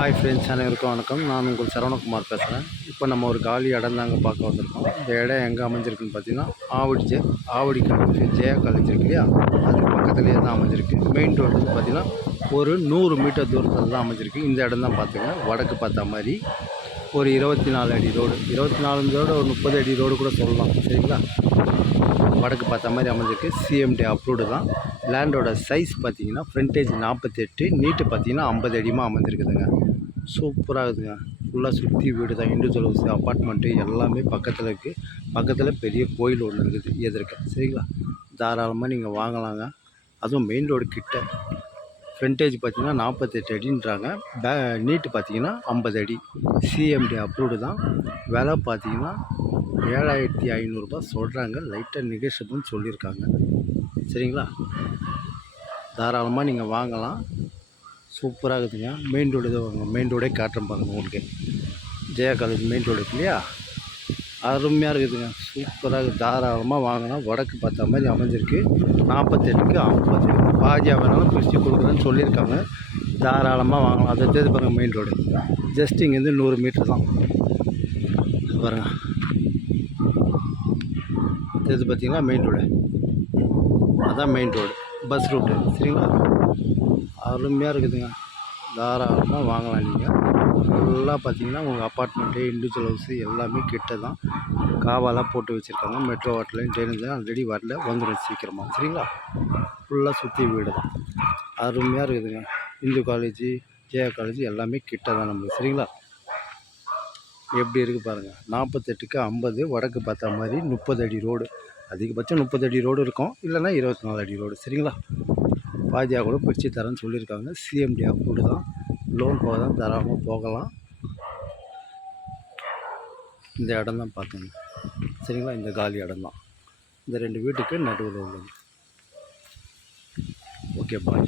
Hi friends, அனைவருக்கும் வணக்கம். நான் உங்கள் சரவணகுமார் பேசுகிறேன். இப்போ நம்ம ஒரு காலி இடம் தாங்க பார்க்க வந்திருக்கோம். இந்த இடம் எங்கே அமைஞ்சிருக்குன்னு பார்த்தீங்கன்னா, ஆவடி காலேஜ் ஜெயா காலேஜ் இருக்கு இல்லையா, அதுக்கு பக்கத்துலேயே தான் அமைஞ்சிருக்கு. மெயின் ரோடு வந்து பார்த்திங்கன்னா ஒரு 100 மீட்டர் தூரத்தில் தான் அமைஞ்சிருக்கு. இந்த இடம் தான் பார்த்துங்க, வடக்கு பார்த்த மாதிரி ஒரு 24 அடி ரோடு, 24 ஒரு 30 அடி ரோடு கூட சொல்லலாம். சரிங்களா, வடக்கு பார்த்த மாதிரி அமைஞ்சிருக்கு. சிஎம்டி அப்ரூவ்டு தான். லேண்டோட சைஸ் பார்த்திங்கன்னா ஃப்ரண்டேஜ் 48, நீட்டு பார்த்திங்கன்னா 50 அடிமா அமைஞ்சிருக்குதுங்க. சூப்பராக இருக்குதுங்க. ஃபுல்லாக சுற்றி வீடு தான், இண்டிவிஜுவல் ஹவுஸ், அப்பார்ட்மெண்ட்டு எல்லாமே பக்கத்தில் இருக்குது. பக்கத்தில் பெரிய கோயில் ஒன்று இருக்குது எதிர்க்க. சரிங்களா, தாராளமாக நீங்கள் வாங்கலாங்க. அதுவும் மெயின் ரோடு கிட்ட. ஃப்ரண்டேஜ் பார்த்திங்கன்னா 48 அடின்றாங்க. நீட்டு பார்த்திங்கன்னா 50 அடி. சிஎம்டி அப்ரூவ்டு தான். விலை பார்த்திங்கன்னா 7500 சொல்கிறாங்க. லைட்டாக நெகோஷியபிள்னு சொல்லியிருக்காங்க. சரிங்களா, தாராளமாக நீங்கள் வாங்கலாம். சூப்பராக இருக்குதுங்க. மெயின் ரோடு தான் வாங்க. மெயின் ரோடே காட்டுறேன் பாருங்கள் உங்களுக்கு. ஜெயா காலேஜ் மெயின் ரோடு இருக்கு இல்லையா, அருமையாக இருக்குதுங்க. சூப்பராக இருக்குது. தாராளமாக வாங்கலாம். வடக்கு பார்த்த மாதிரி அமைஞ்சிருக்கு. 48க்கு 50 பாதியாக வேணாலும் பிரித்து கொடுக்குறேன்னு சொல்லியிருக்காங்க. தாராளமாக வாங்கலாம். அதை தேடி பாருங்கள், மெயின் ரோடு ஜஸ்ட் இங்கேருந்து 100 மீட்டர் தான் பாருங்கள். இது பார்த்திங்கன்னா மெயின் ரோடு, அதான் மெயின் ரோடு பஸ் ரூட்டு. சரிங்களா, அருமையாக இருக்குதுங்க. தாராளமாக வாங்கலாம். நீங்கள் ஃபுல்லாக பார்த்தீங்கன்னா உங்கள் அப்பார்ட்மெண்ட்டு, இண்டிவிஜுவல் ஹவுஸு எல்லாமே கிட்ட தான். காவாலாம் போட்டு வச்சுருக்காங்க. மெட்ரோ வாட்டர்லையும் ட்ரெயின் ஆல்ரெடி வரல, வந்துடும் சீக்கிரமாக. சரிங்களா, ஃபுல்லாக சுற்றி வீடு தான். அருமையாக இருக்குதுங்க. இந்து காலேஜு, ஜெயா காலேஜ் எல்லாமே கிட்ட தான் நம்மளுக்கு. சரிங்களா, எப்படி இருக்குது பாருங்கள். 48க்கு 50, வடக்கு பார்த்த மாதிரி 30 அடி ரோடு. அதிகபட்சம் 30 அடி ரோடு இருக்கும், இல்லைன்னா 24 அடி ரோடு. சரிங்களா, பாதியாக கூட பிரித்து தரேன்னு சொல்லியிருக்காங்க. சிஎம்டி அப்ரூவ்டு தான். லோன் போக தான், தாராளமாக போகலாம். இந்த இடம் தான் பார்த்தோங்க. சரிங்களா, இந்த காலி இடம் தான். இந்த 2 வீட்டுக்கு நடுவில் உள்ளது. ஓகே, பாய்.